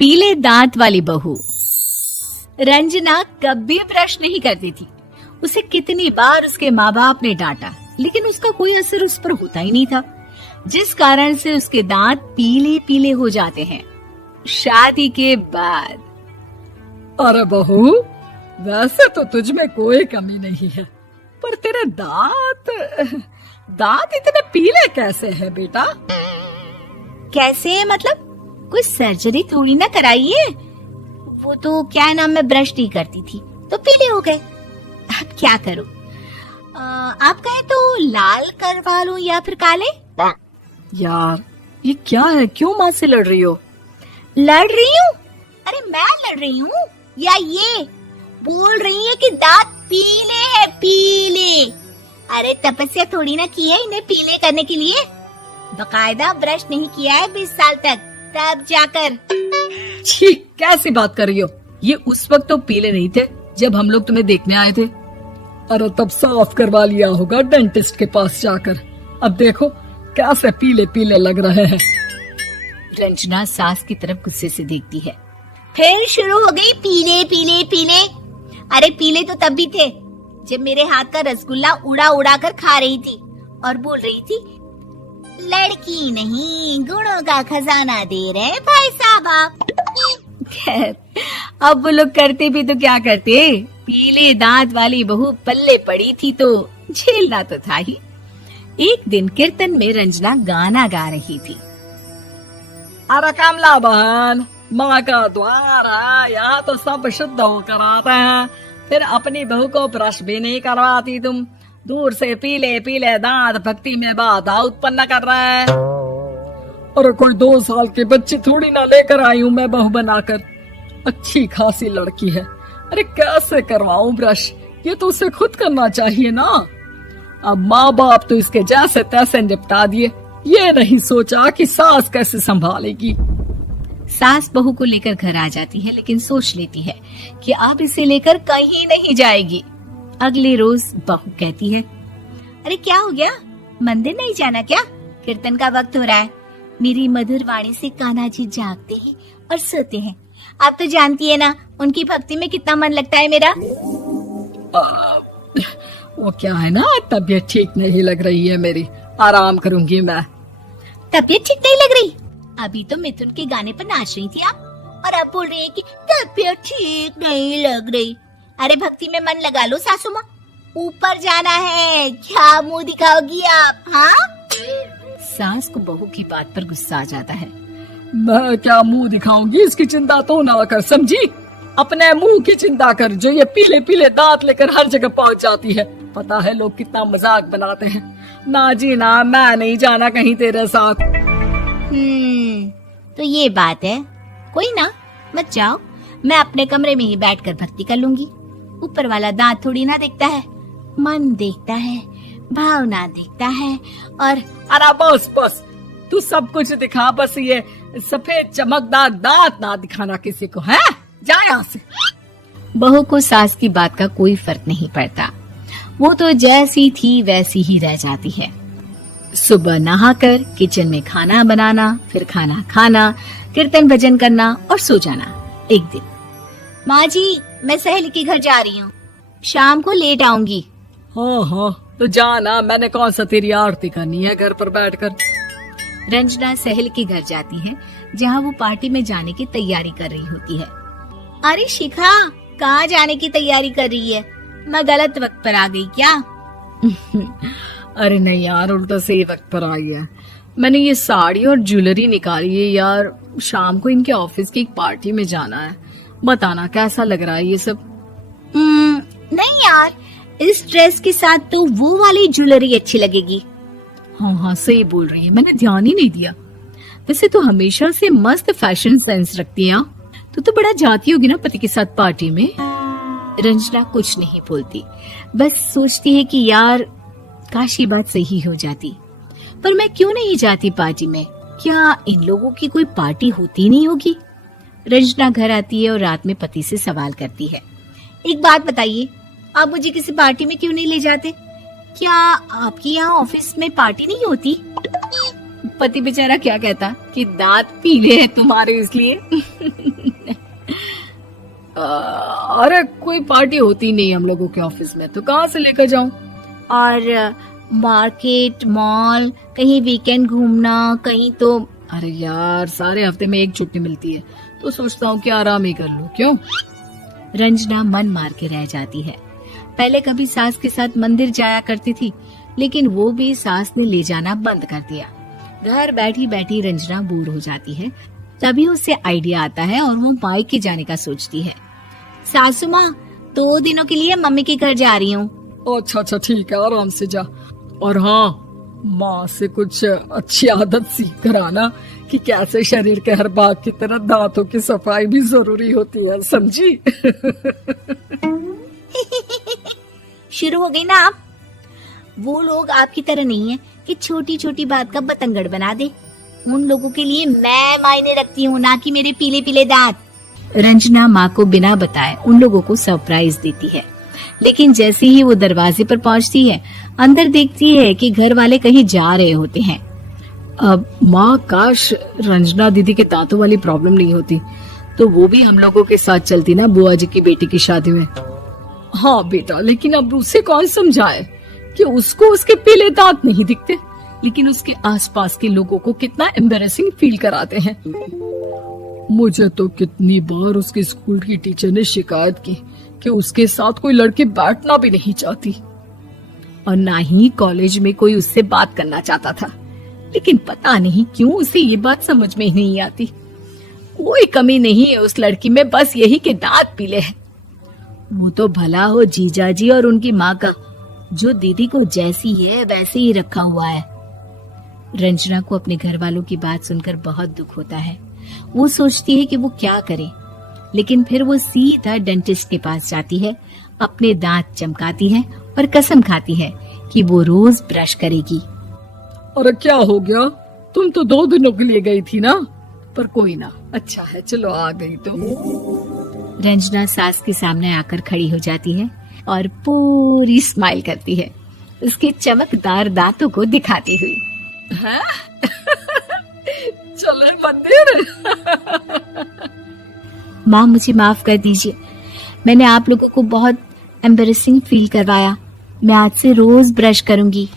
पीले दांत वाली बहू। रंजना कभी ब्रश नहीं करती थी। उसे कितनी बार उसके माँ बाप ने डांटा, लेकिन उसका कोई असर उस पर होता ही नहीं था, जिस कारण से उसके दांत पीले पीले हो जाते हैं। शादी के बाद। अरे बहू, वैसे तो तुझ में कोई कमी नहीं है, पर तेरे दांत इतने पीले कैसे हैं बेटा? कैसे मतलब? कोई सर्जरी थोड़ी ना कराइए। वो तो क्या नाम, मैं ब्रश नहीं करती थी तो पीले हो गए। अब क्या करूं? आप कहें तो लाल करवा लूं या फिर काले? यार ये क्या है, क्यों माँ से लड़ रही हो? लड़ रही हूँ? अरे मैं लड़ रही हूँ या ये बोल रही है कि दांत पीले हैं, पीले। अरे तपस्या थोड़ी ना की है इन्हें पीले करने के लिए। बकायदा ब्रश नहीं किया है 20 साल तक, तब जाकर। छी, कैसी बात कर रही हो? ये उस वक्त तो पीले नहीं थे जब हम लोग तुम्हें देखने आए थे। अरे तब साफ करवा लिया होगा डेंटिस्ट के पास जाकर। अब देखो कैसे पीले पीले लग रहे हैं। रंजना सास की तरफ गुस्से से देखती है। फिर शुरू हो गई पीले पीले पीले। अरे पीले तो तब भी थे जब मेरे हाथ का रसगुल्ला उड़ा उड़ा कर खा रही थी और बोल रही थी, लड़की नहीं गुणों का खजाना दे रहे भाई साहब आप। खैर, अब वो लोग करते भी तो क्या करते, पीले दांत वाली बहू पल्ले पड़ी थी तो झेलना तो था ही। एक दिन कीर्तन में रंजना गाना गा रही थी। अरे कमला बहन, माँ का द्वार है, यहाँ तो सब शुद्ध होकर आते हैं, फिर अपनी बहू को ब्रश भी नहीं करवाती तुम। दूर से पीले पीले दांत भक्ति में बाधा उत्पन्न कर रहे हैं। और कोई 2 साल के बच्चे थोड़ी ना लेकर आई हूँ मैं बहू बनाकर। अच्छी खासी लड़की है, अरे कैसे करवाऊं ब्रश? ये तो उसे खुद करना चाहिए ना। अब माँ बाप तो इसके जैसे तैसे निपटा दिए, ये नहीं सोचा कि सास कैसे संभालेगी। सास बहू को लेकर घर आ जाती है, लेकिन सोच लेती है कि अब इसे लेकर कहीं नहीं जाएगी। अगले रोज बहू कहती है, अरे क्या हो गया, मंदिर नहीं जाना क्या? कीर्तन का वक्त हो रहा है। मेरी मधुर वाणी से कान्हा जी जागते हैं और सोते हैं। आप तो जानती है ना उनकी भक्ति में कितना मन लगता है मेरा। वो क्या है ना, तबीयत ठीक नहीं लग रही है मेरी, आराम करूंगी मैं। तबीयत ठीक नहीं लग रही? अभी तो मिथुन के गाने पर नाच रही थी आप, और अब बोल रही है कि तबीयत ठीक नहीं लग रही। अरे भक्ति में मन लगा लो सासू माँ, ऊपर जाना है, क्या मुंह दिखाओगी आप? हाँ? सास को बहू की बात पर गुस्सा आ जाता है। मैं क्या मुंह दिखाऊंगी, इसकी चिंता तो ना कर, समझी? अपने मुंह की चिंता कर, जो ये पीले पीले दांत लेकर हर जगह पहुंच जाती है। पता है लोग कितना मजाक बनाते हैं। ना जी ना, मैं नहीं जाना कहीं तेरे साथ। तो ये बात है। कोई ना, मत जाओ, मैं अपने कमरे में ही बैठकर भक्ति कर लूंगी। ऊपर वाला दांत थोड़ी ना देखता है, मन देखता है, भावना देखता है। और अरे बस बस, तू सब कुछ दिखा, बस ये सफेद चमकदार दांत ना दिखाना किसी को, है? जा यहाँ से। बहू को सास की बात का कोई फर्क नहीं पड़ता, वो तो जैसी थी वैसी ही रह जाती है। सुबह नहाकर किचन में खाना बनाना, फिर खाना खाना, कीर्तन भजन करना और सो जाना। एक दिन, माँ जी मैं सहेली के घर जा रही हूँ, शाम को लेट आऊंगी। हाँ, तो जाना, मैंने कौन सा तेरी आरती करनी है घर पर बैठकर। रंजना सहेली के घर जाती है, जहाँ वो पार्टी में जाने की तैयारी कर रही होती है। अरे शिखा, कहाँ जाने की तैयारी कर रही है? मैं गलत वक्त पर आ गई क्या? अरे नहीं यार, उल्टा सही वक्त पर आई है। मैंने ये साड़ी और ज्वेलरी निकाली है यार, शाम को इनके ऑफिस की एक पार्टी में जाना है। बताना कैसा लग रहा है ये सब? नहीं यार, इस ड्रेस के साथ तो वो वाली ज्वेलरी अच्छी लगेगी। हाँ, सही बोल रही है, मैंने ध्यान ही नहीं दिया। वैसे तो हमेशा से मस्त फैशन सेंस रखती है। तो बड़ा जाती होगी ना पति के साथ पार्टी में। रंजना कुछ नहीं बोलती, बस सोचती है कि यार काश ये बात सही हो जाती, पर मैं क्यों नहीं जाती पार्टी में? क्या इन लोगों की कोई पार्टी होती नहीं होगी? रंजना घर आती है और रात में पति से सवाल करती है, एक बात बताइए, आप मुझे किसी पार्टी में क्यों नहीं ले जाते? क्या आपकी यहाँ ऑफिस में पार्टी नहीं होती? पति बेचारा क्या कहता कि दांत पीले हैं तुम्हारे इसलिए। अरे कोई पार्टी होती नहीं हम लोगों के ऑफिस में, तो कहाँ से लेकर जाऊं? और मार्केट, मॉल, कहीं वीकेंड घूमना, कहीं तो। अरे यार सारे हफ्ते में एक छुट्टी मिलती है, तो सोचता हूँ कि आराम ही कर लूं। क्यों? रंजना मन मार के रह जाती है। पहले कभी सास के साथ मंदिर जाया करती थी, लेकिन वो भी सास ने ले जाना बंद कर दिया। घर बैठी बैठी रंजना बोर हो जाती है। तभी उसे आइडिया आता है और वो मायके जाने का सोचती है। सासू माँ, 2 दिनों के लिए मम्मी के घर जा रही हूँ। अच्छा अच्छा ठीक है, आराम से जा। और हाँ, माँ से कुछ अच्छी आदत सीख कर आना कि कैसे शरीर के हर भाग की तरह दांतों की सफाई भी जरूरी होती है, समझी? शुरू हो गई ना आप। वो लोग आपकी तरह नहीं है कि छोटी छोटी बात का बतंगड़ बना दे। उन लोगों के लिए मैं मायने रखती हूँ, ना कि मेरे पीले पीले दांत। रंजना माँ को बिना बताए उन लोगों को सरप्राइज देती है, लेकिन जैसे ही वो दरवाजे पर पहुँचती है, अंदर देखती है कि घर वाले कहीं जा रहे होते हैं। अब माँ, काश रंजना दीदी के दांतों वाली प्रॉब्लम नहीं होती, तो वो भी हम लोगों के साथ चलती ना बुआ जी की बेटी की शादी में। हाँ बेटा, लेकिन अब उसे कौन समझाए कि उसको उसके पीले दांत नहीं दिखते, लेकिन उसके आसपास के लोगों को कितना एम्बैरेसिंग फील कराते हैं। मुझे तो कितनी बार उसके स्कूल की टीचर ने शिकायत की कि उसके साथ कोई लड़की बैठना भी नहीं चाहती, और ना ही कॉलेज में कोई उससे बात करना चाहता था। लेकिन पता नहीं क्यों उसे ये बात समझ में ही नहीं आती। कोई कमी नहीं है उस लड़की में, बस यही कि दांत पीले हैं। वो तो भला हो जीजा जी और उनकी माँ का, जो दीदी को जैसी है वैसे ही रखा हुआ है। रंजना को अपने घर वालों की बात सुनकर बहुत दुख होता है। वो सोचती है कि वो क्या करे, लेकिन फिर वो सीधा डेंटिस्ट के पास जाती है, अपने दांत चमकाती है और कसम खाती है कि वो रोज ब्रश करेगी। अरे क्या हो गया? तुम तो 2 दिनों के लिए गई थी ना, पर कोई ना, अच्छा है, चलो आ गई तो। रंजना सास के सामने आकर खड़ी हो जाती है और पूरी स्माइल करती है, उसके चमकदार दांतों को दिखाती हुई। है? चले मंदिर। माँ, मुझे माफ कर दीजिए, मैंने आप लोगों को बहुत एम्बैरेसिंग फील करवाया। मैं आज से रोज ब्रश करूंगी।